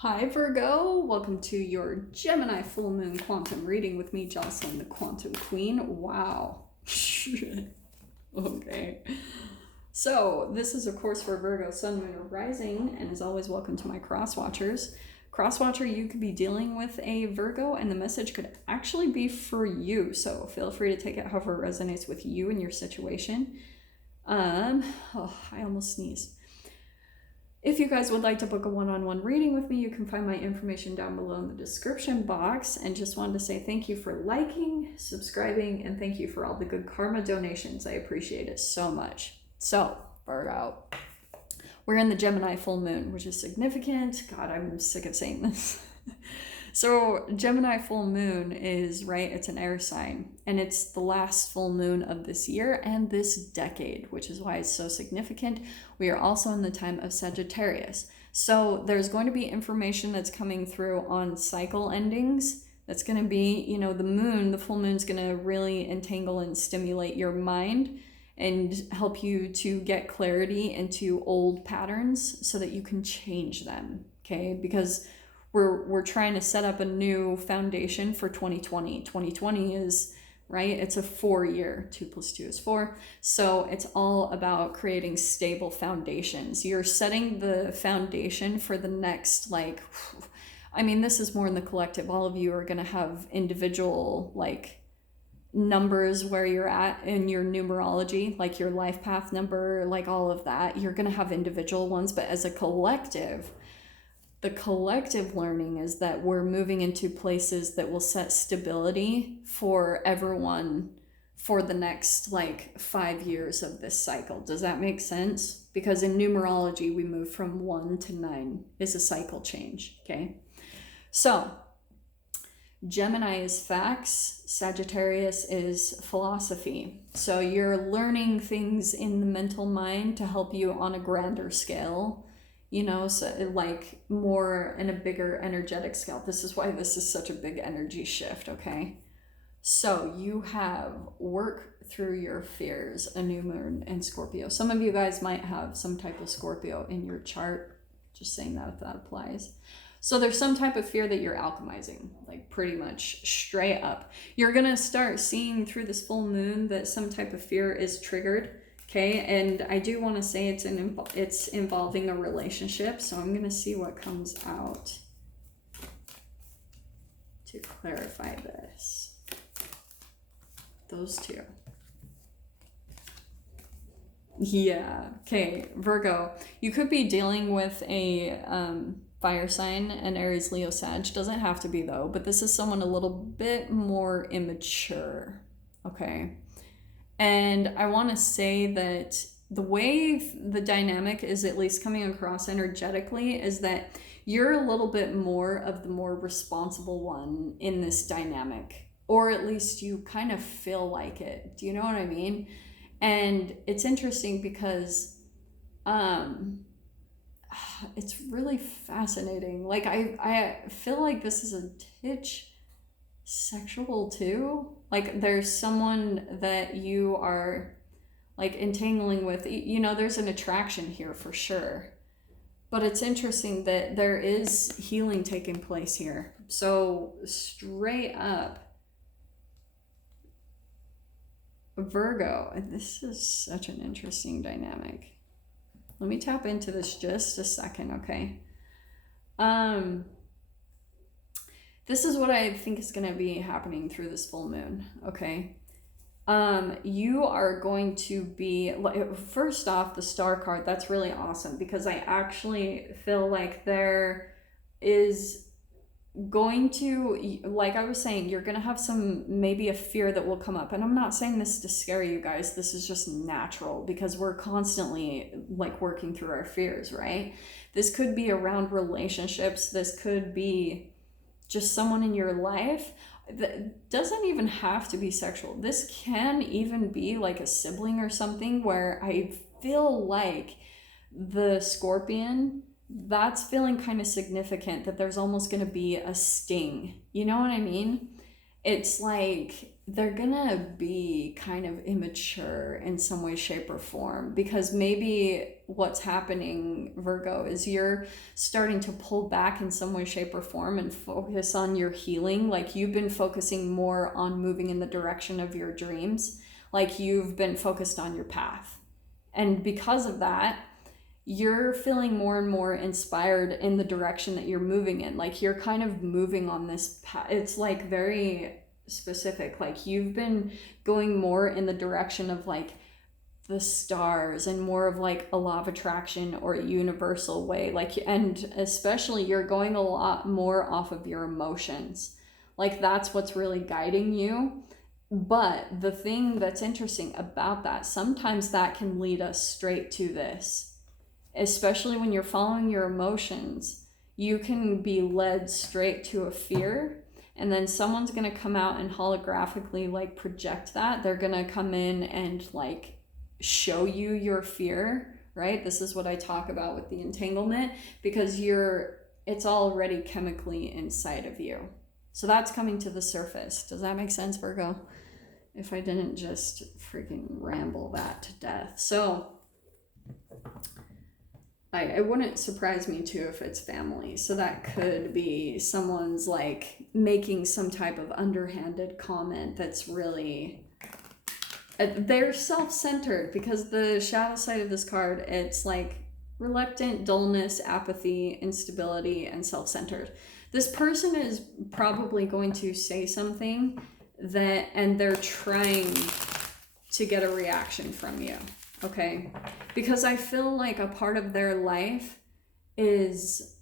Hi Virgo, welcome to your Gemini full moon quantum reading with me, Jocelyn, the Quantum Queen. Wow. Okay. So this is of course for Virgo, Sun, Moon, or Rising, and as always, welcome to my cross watchers. Cross watcher, you could be dealing with a Virgo, and the message could actually be for you. So feel free to take it however it resonates with you and your situation. I almost sneezed. If you guys would like to book a one-on-one reading with me, you can find my information down below in the description box. And just wanted to say thank you for liking, subscribing, and thank you for all the good karma donations. I appreciate it so much. So, Virgo, we're in the Gemini full moon, which is significant. God, I'm sick of saying this. So Gemini full moon is, right, it's an air sign, and it's the last full moon of this year and this decade, which is why it's so significant. We are also in the time of Sagittarius. So there's going to be information that's coming through on cycle endings. That's going to be, the full moon's going to really entangle and stimulate your mind and help you to get clarity into old patterns so that you can change them, okay? Because we're trying to set up a new foundation for 2020. 2020 is, right, it's a 4-year, 2 + 2 is 4. So it's all about creating stable foundations. You're setting the foundation for the next, this is more in the collective. All of you are going to have individual, numbers where you're at in your numerology, like your life path number, like all of that. You're going to have individual ones, but as a collective, the collective learning is that we're moving into places that will set stability for everyone for the next 5 years of this cycle. Does that make sense? Because in numerology, we move from 1 to 9 is a cycle change, okay? So Gemini is facts, Sagittarius is philosophy. So you're learning things in the mental mind to help you on a grander scale, so more in a bigger energetic scale. This is why this is such a big energy shift, okay? So you have work through your fears, a new moon in Scorpio. Some of you guys might have some type of Scorpio in your chart, just saying that if that applies. So there's some type of fear that you're alchemizing, pretty much straight up. You're gonna start seeing through this full moon that some type of fear is triggered. Okay, and I do want to say it's involving a relationship, so I'm going to see what comes out to clarify this. Those two. Yeah, okay, Virgo, you could be dealing with a fire sign, an Aries, Leo, Sag. Doesn't have to be though, but this is someone a little bit more immature, okay? And I want to say that the way the dynamic is at least coming across energetically is that you're a little bit more of the more responsible one in this dynamic, or at least you kind of feel like it. Do you know what I mean? And it's interesting because it's really fascinating. I feel like this is a titch sexual too. There's someone that you are entangling with, there's an attraction here for sure, but it's interesting that there is healing taking place here. So straight up, Virgo, and this is such an interesting dynamic. Let me tap into this just a second, okay? This is what I think is going to be happening through this full moon, okay? You are going to be, first off, the star card, that's really awesome because I actually feel like there is going to, like I was saying, you're going to have maybe a fear that will come up. And I'm not saying this to scare you guys. This is just natural because we're constantly working through our fears, right? This could be around relationships. This could be just someone in your life. That doesn't even have to be sexual. This can even be a sibling or something where I feel like the Scorpion, that's feeling kind of significant, that there's almost going to be a sting. You know what I mean? It's they're gonna be kind of immature in some way, shape, or form, because maybe what's happening, Virgo, is you're starting to pull back in some way, shape, or form and focus on your healing. Like, you've been focusing more on moving in the direction of your dreams. Like, you've been focused on your path. And because of that, you're feeling more and more inspired in the direction that you're moving in. Like, you're kind of moving on this path. It's like very specific. Like, you've been going more in the direction of like the stars and more of like a law of attraction or a universal way. Like, and especially you're going a lot more off of your emotions. Like, that's what's really guiding you. But the thing that's interesting about that, sometimes that can lead us straight to this, especially when you're following your emotions. You can be led straight to a fear, and then someone's going to come out and holographically like project that. They're going to come in and like show you your fear, right? This is what I talk about with the entanglement, because it's already chemically inside of you. So that's coming to the surface. Does that make sense, Virgo? If I didn't just freaking ramble that to death. So it wouldn't surprise me too if it's family. So that could be someone's like making some type of underhanded comment that's really, they're self-centered, because the shadow side of this card, it's like reluctant, dullness, apathy, instability, and self-centered. This person is probably going to say something and they're trying to get a reaction from you. Okay, because I feel like a part of their life is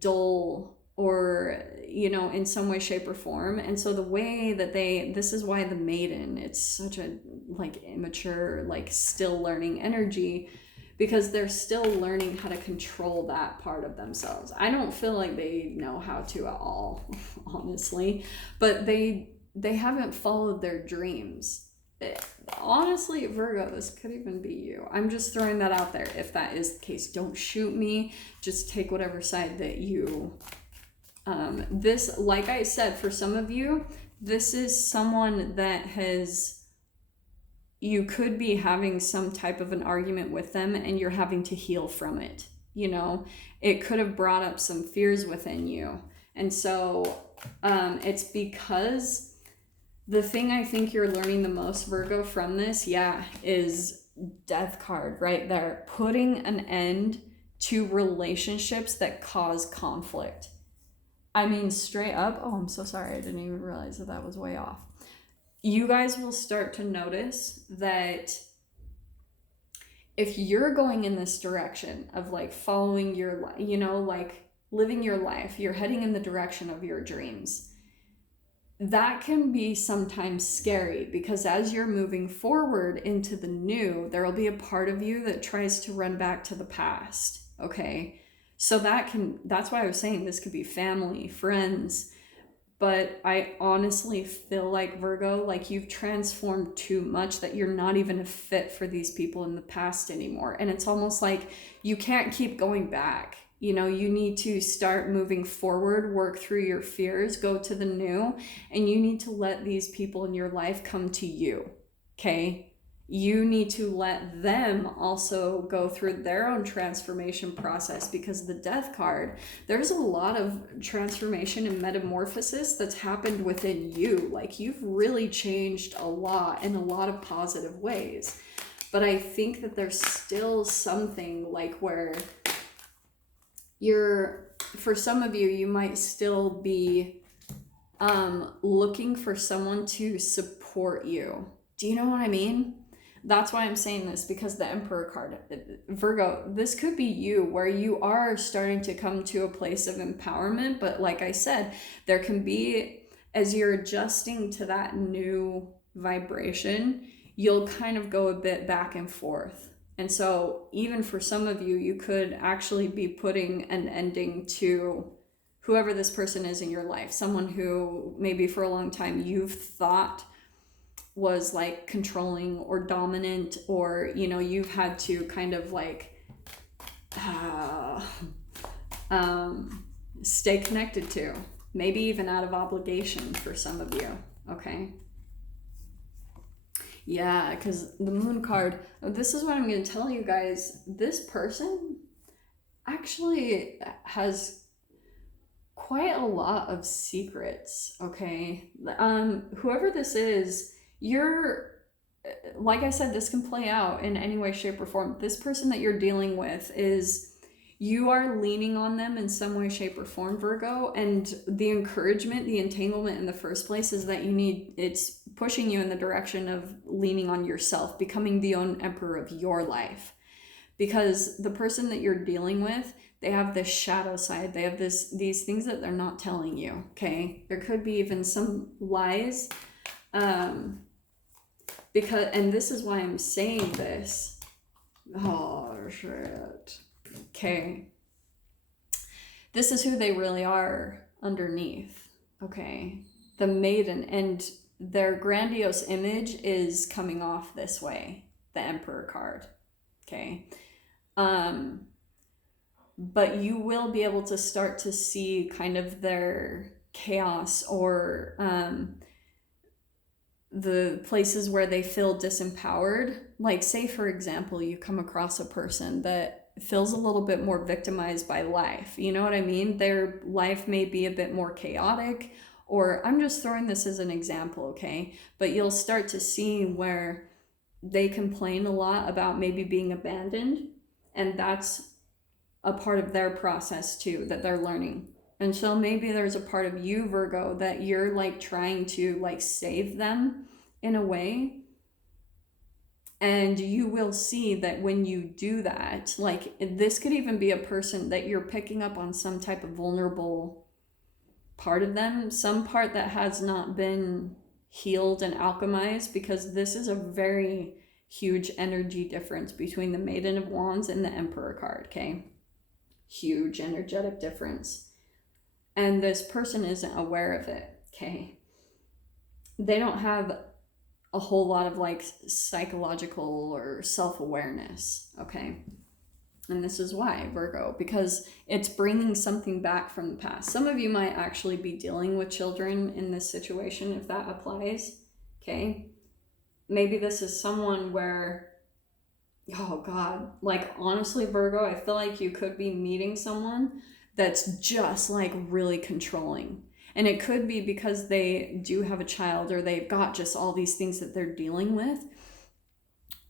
dull, or, you know, in some way, shape, or form. And so the way that this is why the maiden, it's such a like immature, like still learning energy, because they're still learning how to control that part of themselves. I don't feel like they know how to at all, honestly, but they haven't followed their dreams. Honestly, Virgo, this could even be you. I'm just throwing that out there. If that is the case, don't shoot me. Just take whatever side that you... this, like I said, for some of you, this is someone that you could be having some type of an argument with them and you're having to heal from it. You know, it could have brought up some fears within you. And so it's because... the thing I think you're learning the most, Virgo, from this, is Death card right there. Putting an end to relationships that cause conflict. I mean, straight up. Oh, I'm so sorry. I didn't even realize that was way off. You guys will start to notice that if you're going in this direction of like following your life, you know, like living your life, you're heading in the direction of your dreams. That can be sometimes scary, because as you're moving forward into the new, there will be a part of you that tries to run back to the past. Okay. So that's why I was saying this could be family, friends, but I honestly feel like, Virgo, like you've transformed too much that you're not even a fit for these people in the past anymore. And it's almost like you can't keep going back. You know, you need to start moving forward, work through your fears, go to the new, and you need to let these people in your life come to you, okay? You need to let them also go through their own transformation process, because the Death card, there's a lot of transformation and metamorphosis that's happened within you. Like, you've really changed a lot in a lot of positive ways. But I think that there's still something like where... for some of you, you might still be looking for someone to support you. Do you know what I mean? That's why I'm saying this, because the Emperor card, Virgo, this could be you, where you are starting to come to a place of empowerment. But like I said, there can be, as you're adjusting to that new vibration, you'll kind of go a bit back and forth. And so even for some of you, you could actually be putting an ending to whoever this person is in your life. Someone who maybe for a long time you've thought was like controlling or dominant, or, you know, you've had to kind of like stay connected to, maybe even out of obligation for some of you, okay? Yeah, because the Moon card, this is what I'm going to tell you guys. This person actually has quite a lot of secrets, okay? Whoever this is, you're, like I said, this can play out in any way, shape, or form. This person that you're dealing with is, you are leaning on them in some way, shape, or form, Virgo. And the encouragement, the entanglement in the first place is that it's pushing you in the direction of leaning on yourself, becoming the own emperor of your life. Because the person that you're dealing with, they have this shadow side. They have these things that they're not telling you, okay? There could be even some lies. Because, and this is why I'm saying this. Oh, shit. Okay. This is who they really are underneath, okay? The maiden, and their grandiose image is coming off this way, the Emperor card, okay? But you will be able to start to see kind of their chaos, or the places where they feel disempowered. Like, say for example, you come across a person that feels a little bit more victimized by life. You know what I mean? Their life may be a bit more chaotic, or I'm just throwing this as an example, okay? But you'll start to see where they complain a lot about maybe being abandoned, and that's a part of their process too, that they're learning. And so maybe there's a part of you, Virgo, that you're like trying to like save them in a way. And you will see that when you do that, like this could even be a person that you're picking up on some type of vulnerable part of them, some part that has not been healed and alchemized, because this is a very huge energy difference between the Maiden of Wands and the Emperor card, okay? Huge energetic difference. And this person isn't aware of it, okay? They don't have a whole lot of like psychological or self-awareness, okay? And this is why, Virgo, because it's bringing something back from the past. Some of you might actually be dealing with children in this situation, if that applies, okay? Maybe this is someone where, oh God, like honestly, Virgo, I feel like you could be meeting someone that's just like really controlling. And it could be because they do have a child, or they've got just all these things that they're dealing with.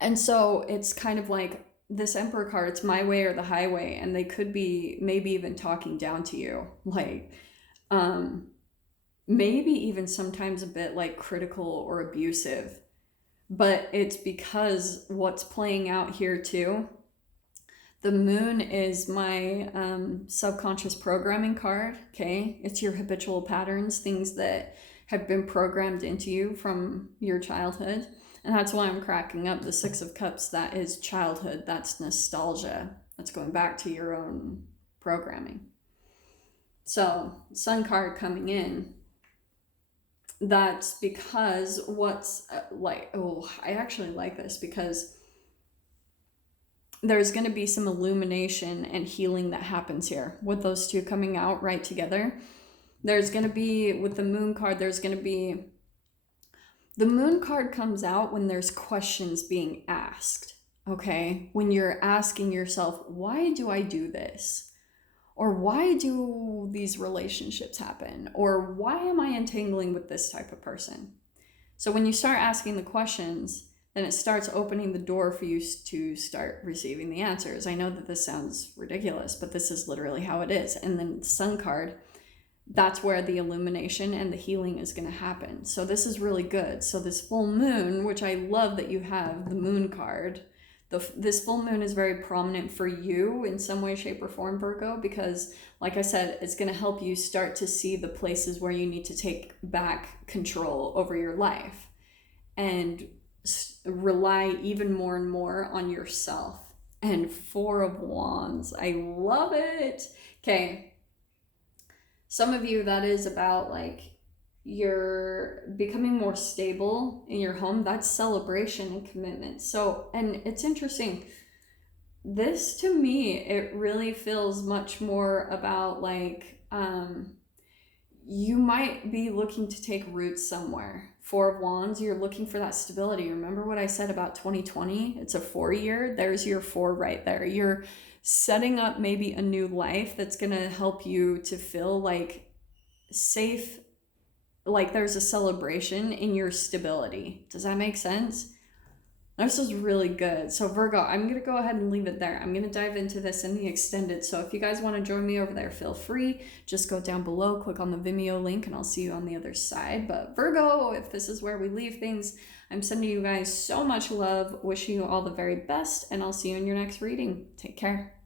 And so it's kind of like this Emperor card, it's my way or the highway. And they could be maybe even talking down to you. Like, maybe even sometimes a bit like critical or abusive. But it's because what's playing out here too, the moon is my subconscious programming card, okay? It's your habitual patterns, things that have been programmed into you from your childhood. And that's why I'm cracking up. The Six of Cups, that is childhood. That's nostalgia. That's going back to your own programming. So, Sun card coming in. That's because what's like, oh, I actually like this, because there's going to be some illumination and healing that happens here with those two coming out right together. There's going to be, with the Moon card, there's going to be, the Moon card comes out when there's questions being asked, okay? When you're asking yourself, why do I do this? Or why do these relationships happen? Or why am I entangling with this type of person? So when you start asking the questions, then it starts opening the door for you to start receiving the answers. I know that this sounds ridiculous, but this is literally how it is. And then the Sun card, that's where the illumination and the healing is going to happen. So this is really good. So this full moon, which I love that you have the Moon card, this full moon is very prominent for you in some way, shape, or form, Virgo, because like I said, it's going to help you start to see the places where you need to take back control over your life and rely even more and more on yourself. And Four of Wands, I love it. Okay, some of you, that is about like you're becoming more stable in your home. That's celebration and commitment. So, and it's interesting, this to me, it really feels much more about like you might be looking to take roots somewhere. Four of Wands, you're looking for that stability. Remember what I said about 2020? It's a 4-year. There's your 4 right there. You're setting up maybe a new life that's going to help you to feel like safe, like there's a celebration in your stability. Does that make sense? This is really good. So Virgo, I'm going to go ahead and leave it there. I'm going to dive into this in the extended. So if you guys want to join me over there, feel free. Just go down below, click on the Vimeo link, and I'll see you on the other side. But Virgo, if this is where we leave things, I'm sending you guys so much love, wishing you all the very best, and I'll see you in your next reading. Take care.